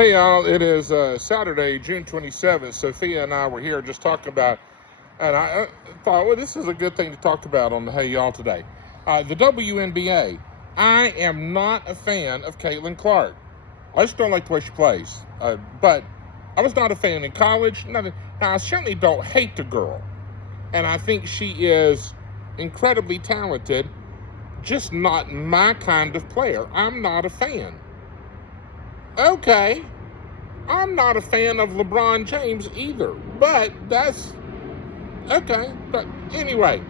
Hey y'all, it is Saturday, June 27th. Sophia and I were here just talking about, and I thought, well, this is a good thing to talk about on the Hey Y'all today. The WNBA. I am not a fan of Caitlin Clark. I just don't like the way she plays. But I was not a fan in college. Now, I certainly don't hate the girl. And I think she is incredibly talented, just not my kind of player. I'm not a fan. Okay, I'm not a fan of LeBron James either, but that's okay. But anyway,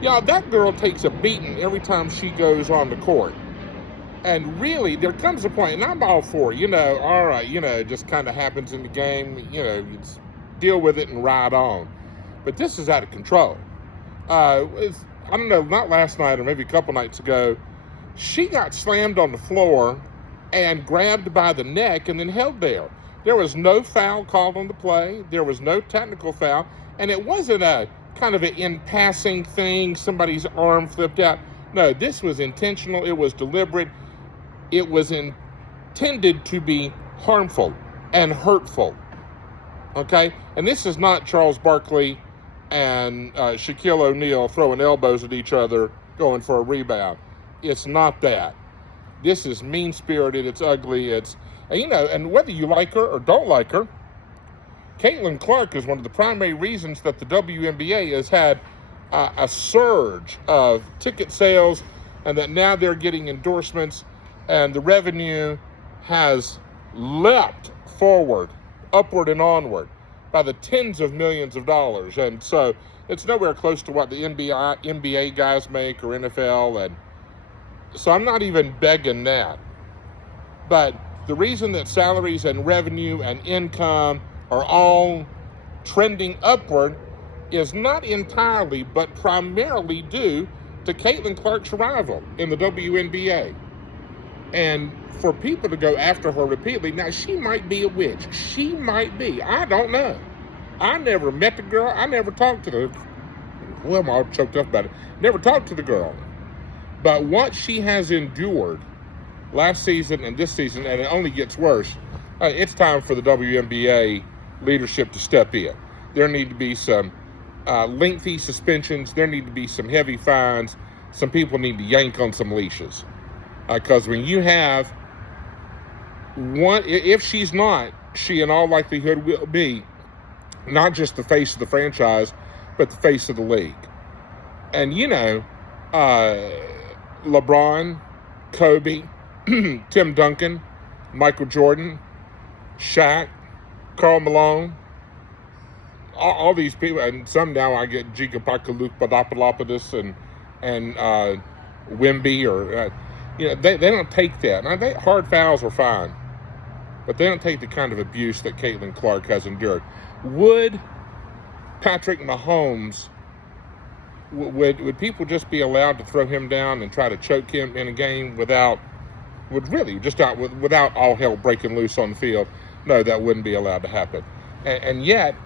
y'all, that girl takes a beating every time she goes on the court. And really, there comes a point, and I'm all for it, all right, it just kind of happens in the game, you deal with it and ride on. But this is out of control. I don't know, not last night or maybe a couple nights ago, she got slammed on the floor and grabbed by the neck and then held there. There was no foul called on the play. There was no technical foul. And it wasn't a kind of an in-passing thing, somebody's arm flipped out. No, this was intentional. It was deliberate. It was intended to be harmful and hurtful. Okay? And this is not Charles Barkley and Shaquille O'Neal throwing elbows at each other, going for a rebound. It's not that. This is mean-spirited, it's ugly, and whether you like her or don't like her, Caitlin Clark is one of the primary reasons that the WNBA has had a surge of ticket sales, and that now they're getting endorsements, and the revenue has leapt forward, upward and onward, by the tens of millions of dollars. And so it's nowhere close to what the NBA guys make or NFL, and so I'm not even begging that. But the reason that salaries and revenue and income are all trending upward is not entirely, but primarily due to Caitlin Clark's arrival in the WNBA. And for people to go after her repeatedly, now she might be a witch. She might be. I don't know. I never met the girl. I never talked to her. Well, I'm all choked up about it. Never talked to the girl. But what she has endured last season and this season, and it only gets worse, it's time for the WNBA leadership to step in. There need to be some lengthy suspensions. There need to be some heavy fines. Some people need to yank on some leashes. Because when you have one, if she's not, she in all likelihood will be not just the face of the franchise, but the face of the league. And LeBron, Kobe, Tim Duncan, Michael Jordan, Shaq, Karl Malone, all these people, and some now I get Gigapakalukpadopoulos and Wemby, or they don't take that. Now, hard fouls are fine, but they don't take the kind of abuse that Caitlin Clark has endured. Would Patrick Mahomes, would people just be allowed to throw him down and try to choke him in a game without all hell breaking loose on the field? No, that wouldn't be allowed to happen. And yet,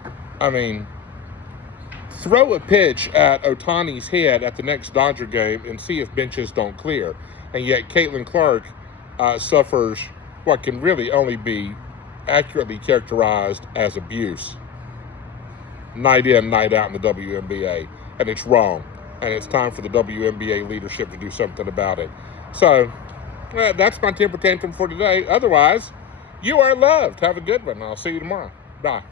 throw a pitch at Ohtani's head at the next Dodger game and see if benches don't clear. And yet Caitlin Clark suffers what can really only be accurately characterized as abuse, night in, night out in the WNBA. And it's wrong. And it's time for the WNBA leadership to do something about it. So, that's my temper tantrum for today. Otherwise, you are loved. Have a good one. I'll see you tomorrow. Bye.